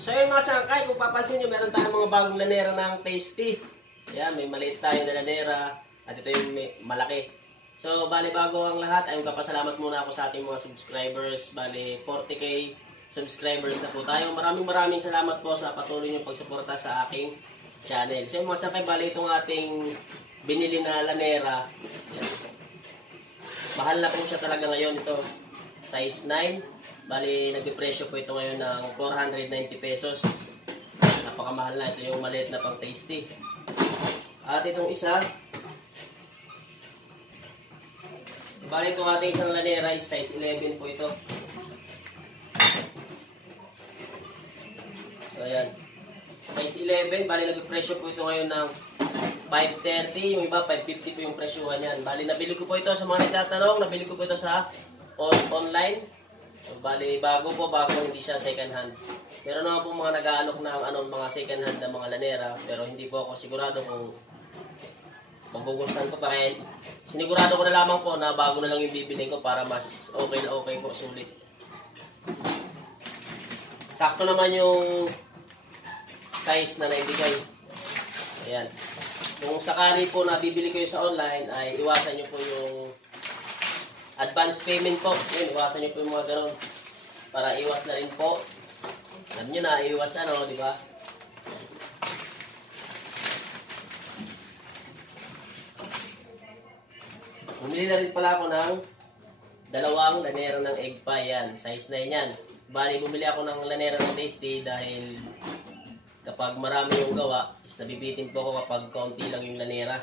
So yun mga sangkay, kung papansin nyo, meron tayong mga bagong lanera ng Tasty. Ayan, may maliit tayo na lanera at ito yung malaki. So bali bago ang lahat, ay magpapasalamat muna ako sa ating mga subscribers. Bali 40k subscribers na po tayo. Maraming salamat po sa patuloy nyo pagsuporta sa aking channel. So mga sangkay, bali itong ating binili na lanera. Ayan. Mahal na po siya talaga ngayon ito. Size 9. Bali, nagpipresyo po ito ngayon ng 490 pesos. Napakamahal na. Ito yung maliit na pang Tasty. At itong isa, bali itong ating isang lanera is size 11 po ito. So ayan. Size 11, bali nagpipresyo po ito ngayon ng 530. Yung iba, 550 po yung presyuhan yan. Bali, nabili ko po ito sa mga nagtatanong. Nabili ko po ito sa online. So, bali, bago, hindi siya second hand. Meron naman po mga nag-aalok ng mga second hand na mga lanera, pero hindi po ako sigurado kung magugustuhan ko pa. Kaya sinigurado ko na lamang po na bago na lang yung bibilin ko para mas okay na okay po, sulit. Sakto naman yung size na naibigay. Ayan. Kung sakali po na bibili kayo sa online, ay iwasan nyo po yung advance payment po. Yun, iwasan nyo po yung mga ganun. Para iwas na rin po. Alam nyo na, iwas di ba? Bumili na rin pala ako ng dalawang lanera ng egg pie yan. Size 9 yan. Bali, bumili ako ng lanera ng Tasty dahil kapag marami yung gawa, is nabibitin po ako kapag kaunti lang yung lanera.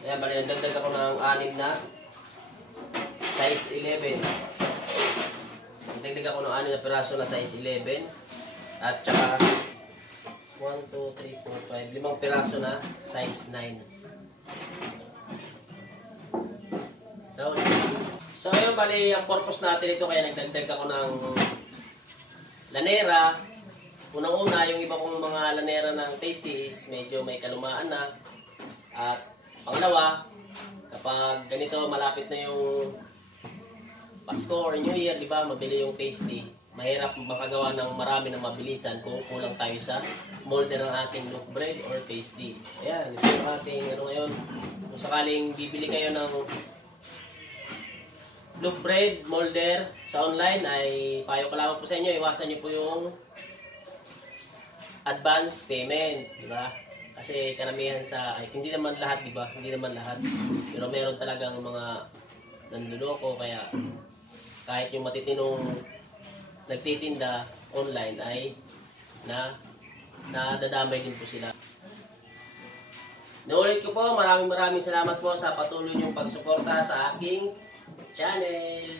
Ayan, bali, nagdagdag ako ng 6 na size 11. Nagdagdag ako ng 6 na piraso na size 11. At saka 1, 2, 3, 4, 5, 5 piraso na size 9. So yun, bali, ang purpose natin ito, kaya nagdagdag ako ng lanera. Unang-una, yung iba kong mga lanera ng Tasty is medyo may kalumaan na. At pangalawa, kapag ganito malapit na yung Pasko or New Year, di ba, mabili yung Tasty. Mahirap makagawa ng marami ng mabilisan kung kulang tayo sa molder ng ating loaf bread or Tasty. Ayan, ito yung ating ngayon. Kung sakaling bibili kayo ng loaf bread, molder sa online, ay payo ko lamang po sa inyo, iwasan nyo po yung advance payment, di ba? Kasi karamihan hindi naman lahat, di ba? Hindi naman lahat. Pero meron talagang mga nanluloko, kaya kahit yung matitinong nagtitinda online ay nadadamay din po sila. Naulit ko po, maraming salamat po sa patuloy niyong pagsuporta sa aking channel.